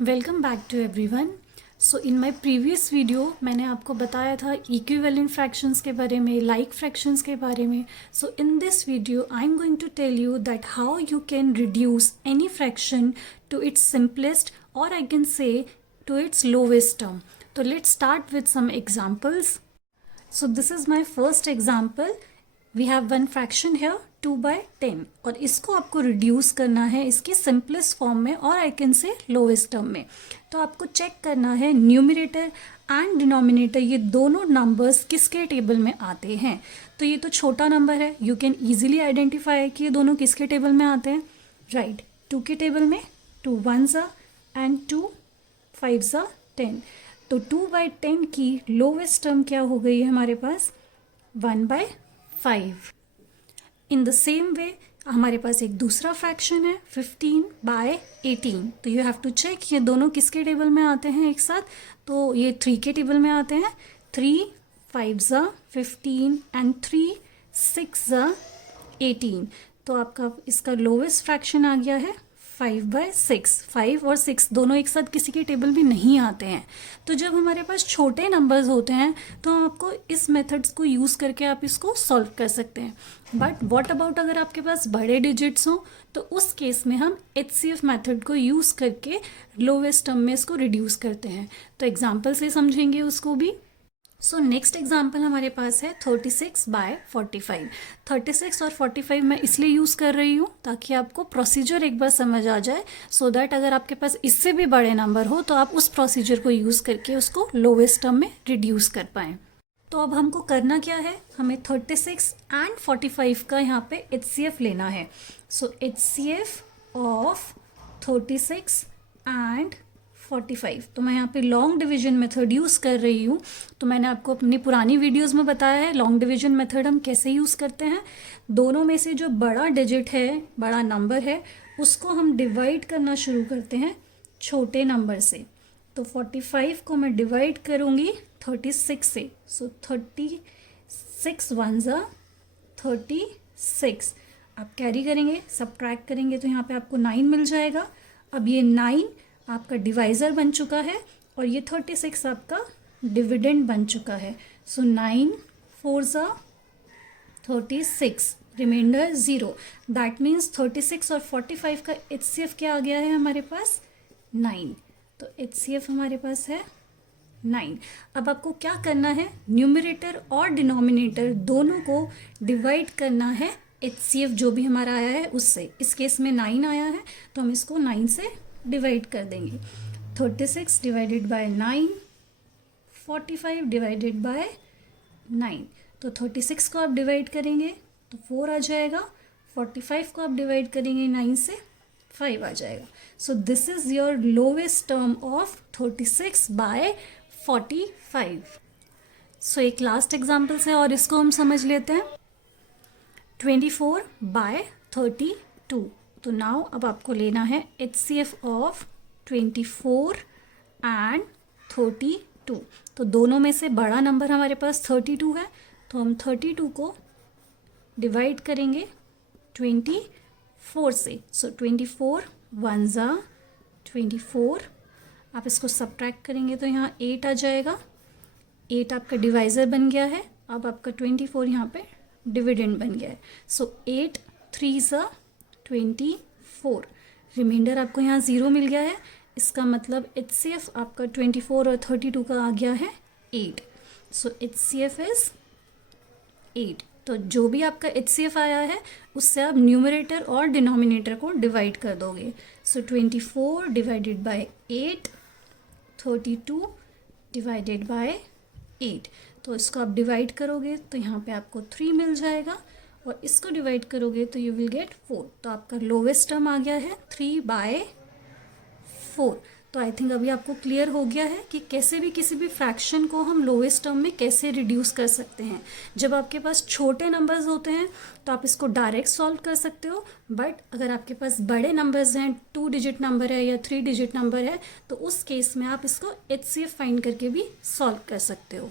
Welcome back to everyone. So in my previous video मैंने आपको बताया था इक्विवेलेंट फ्रैक्शंस के बारे में, लाइक फ्रैक्शंस के बारे में। So in this video I am going to tell you that how you can reduce any fraction to its simplest or I can say to its lowest term. तो let's start with some examples. So this is my first example. We have one fraction here 2/10 और इसको आपको reduce करना है इसके simplest form में और I can से लोवेस्ट टर्म में। तो आपको चेक करना है न्यूमरेटर एंड डिनोमिनेटर ये दोनों नंबर्स किसके टेबल में आते हैं। तो ये तो छोटा नंबर है, यू कैन ईजिली आइडेंटिफाई कि ये दोनों किसके टेबल में आते हैं। राइट, 2 के टेबल में 2 1s एंड 2 5s 10। तो 2/10 की लोवेस्ट टर्म क्या हो गई है हमारे पास 1/5। इन द सेम वे हमारे पास एक दूसरा फ्रैक्शन है 15/18। तो यू हैव टू चेक ये दोनों किसके टेबल में आते हैं एक साथ। तो ये 3 के टेबल में आते हैं। 3 5s 15 एंड 3 6s 18। तो आपका इसका लोवेस्ट फ्रैक्शन आ गया है 5/6। 5 और 6 दोनों एक साथ किसी के टेबल में नहीं आते हैं। तो जब हमारे पास छोटे नंबर्स होते हैं तो आपको इस मेथड्स को यूज़ करके आप इसको सॉल्व कर सकते हैं। बट व्हाट अबाउट अगर आपके पास बड़े डिजिट्स हों, तो उस केस में हम HCF मेथड को यूज़ करके लोवेस्ट टर्म में इसको रिड्यूस करते हैं। तो एग्जाम्पल से समझेंगे उसको भी। सो नेक्स्ट एग्जाम्पल हमारे पास है 36/45। 36 और 45 मैं इसलिए यूज़ कर रही हूँ ताकि आपको प्रोसीजर एक बार समझ आ जाए, सो दैट अगर आपके पास इससे भी बड़े नंबर हो तो आप उस प्रोसीजर को यूज़ करके उसको लोवेस्ट टर्म में रिड्यूस कर पाएँ। तो अब हमको करना क्या है, हमें 36 एंड 45 का यहाँ पे HCF लेना है। सो HCF ऑफ 36 एंड 45। तो मैं यहाँ पे लॉन्ग डिवीजन मेथड यूज़ कर रही हूँ। तो मैंने आपको अपनी पुरानी वीडियोस में बताया है लॉन्ग डिवीजन मेथड हम कैसे यूज़ करते हैं। दोनों में से जो बड़ा डिजिट है, बड़ा नंबर है, उसको हम डिवाइड करना शुरू करते हैं छोटे नंबर से। तो 45 को मैं डिवाइड करूँगी 36 से। सो 36 1s 36। आप कैरी करेंगे, सब्ट्रैक्ट करेंगे तो यहाँ पे आपको 9 मिल जाएगा। अब ये 9 आपका डिवाइज़र बन चुका है और ये 36 आपका डिविडेंड बन चुका है। सो 9 4s 36, रिमाइंडर 0। दैट मीन्स 36 और 45 का HCF क्या आ गया है हमारे पास 9। तो HCF हमारे पास है 9। अब आपको क्या करना है, न्यूमरेटर और डिनोमिनेटर दोनों को डिवाइड करना है HCF जो भी हमारा आया है उससे। इस केस में 9 आया है तो हम इसको 9 से डिवाइड कर देंगे। 36 डिवाइडेड बाय 9, 45 डिवाइडेड बाय 9। तो 36 को आप डिवाइड करेंगे तो 4 आ जाएगा, 45 को आप डिवाइड करेंगे 9 से 5 आ जाएगा। So this is your lowest term of 36/45। सो एक लास्ट एग्जाम्पल से और इसको हम समझ लेते हैं 24/32। तो नाउ अब आपको लेना है HCF ऑफ 24 एंड 32। तो दोनों में से बड़ा नंबर हमारे पास 32 है तो हम 32 को डिवाइड करेंगे 24 से। सो 24 1s 24। आप इसको सब्ट्रैक्ट करेंगे तो यहाँ 8 आ जाएगा। 8 आपका डिवाइज़र बन गया है। अब आपका 24 यहाँ पे डिविडेंड बन गया है। सो 8 3s 24। रिमाइंडर आपको यहाँ 0 मिल गया है। इसका मतलब HCF आपका 24 और 32 का आ गया है 8। सो HCF इज 8। तो जो भी आपका HCF आया है उससे आप न्यूमरेटर और डिनोमिनेटर को डिवाइड कर दोगे। सो 24 डिवाइडेड बाय 8, 32 डिवाइडेड बाय 8। तो इसको आप डिवाइड करोगे तो यहाँ पे आपको 3 मिल जाएगा और इसको डिवाइड करोगे तो यू विल गेट 4। तो आपका लोवेस्ट टर्म आ गया है 3/4। तो आई थिंक अभी आपको क्लियर हो गया है कि कैसे भी किसी भी फ्रैक्शन को हम लोवेस्ट टर्म में कैसे रिड्यूस कर सकते हैं। जब आपके पास छोटे नंबर्स होते हैं तो आप इसको डायरेक्ट सॉल्व कर सकते हो, बट अगर आपके पास बड़े नंबर्स हैं, 2 डिजिट नंबर है या 3 डिजिट नंबर है, तो उस केस में आप इसको HCF फाइंड करके भी सॉल्व कर सकते हो।